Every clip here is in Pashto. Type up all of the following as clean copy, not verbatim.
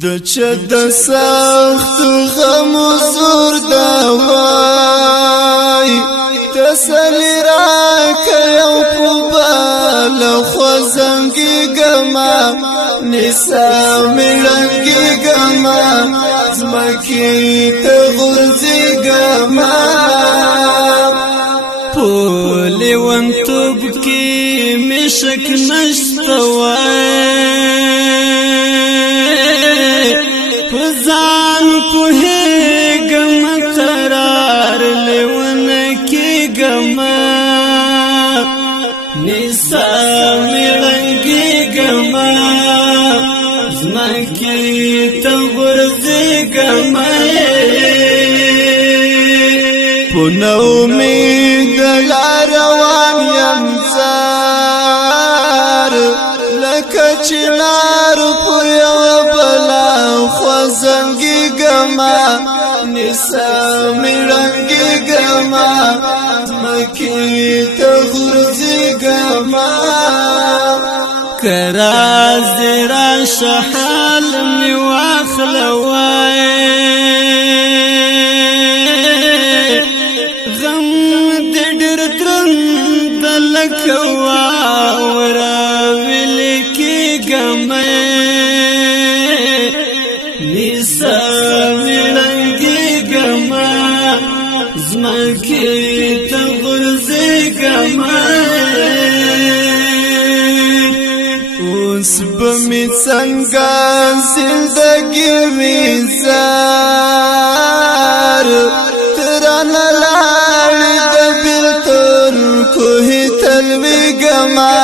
د چا د سخت غم زور دوای تسلی راکه یو پوبال خوزنگی گما نسا ملنگی گما زمکی تغرزی گما پولی ونتوب کی مشک نشتوای پزان پوهیگم قرار لیونکی گما نیسا ملنگی گما زمکی تغرزی گما پونو امید لاروان یمزار لکه چنار پویو بلا خوزنگی گما نسا ملنگی گما مکی تغرزی گما کراز را شحال می واخلوای غم دډر درند لکوا وراویل کی گما نسا ملنگی گما زمکی تغرزی گما اوس بمی څنګه زندگی ویزار تران لاړې د بیلتون کوه تلوي گما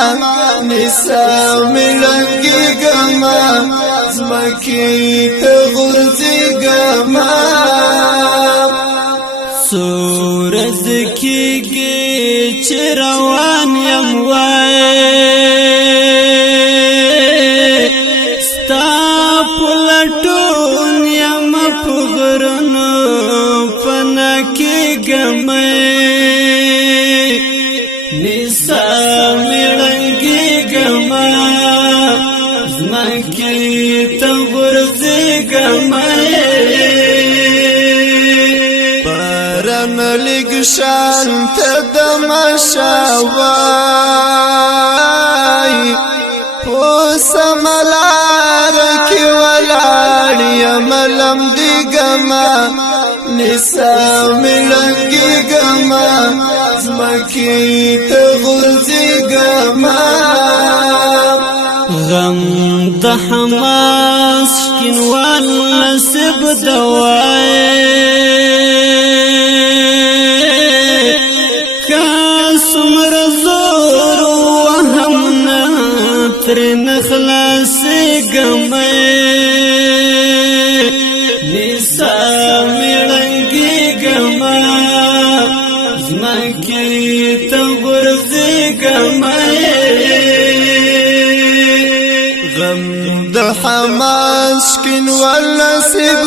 نسا ملنگی گما زمکی تغرزی گما سورز کیگی چروان یموای ستا پلٹون یم پغرنو پنکی گمای نسا ملنگی گما زمکی تغرزی گمای پرن لگ شانت دمشاوائی پوس ملار کی ولاڑی ملم دی گما نسا ملنگی گما زمکی تغرزی گما غم د حماس شکینوال نصب دوای کاسمر زور وهم نتر نخلاصی گمای نسا ملنگی گما زمکی تغرزی گمای غم د حماس شکینوال نصب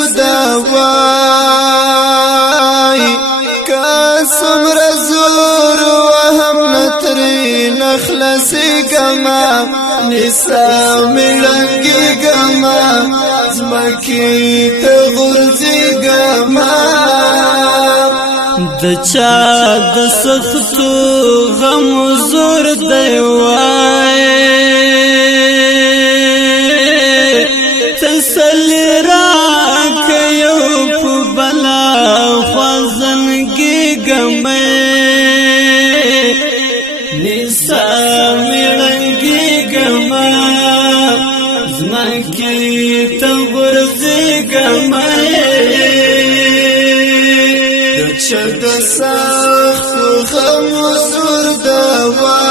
دوای کاسمر زور وهم نتری نخلصی گما نسا ملنگی گما زمکی تغرزی گما د چا د سختو غم زور دیوای تسلی راک یو په بلا خوازنگی گمای نسا ملنگی گما زمکی تغرزی گمای د چا د سخت غم زور دوای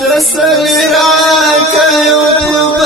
تسلی راک یو په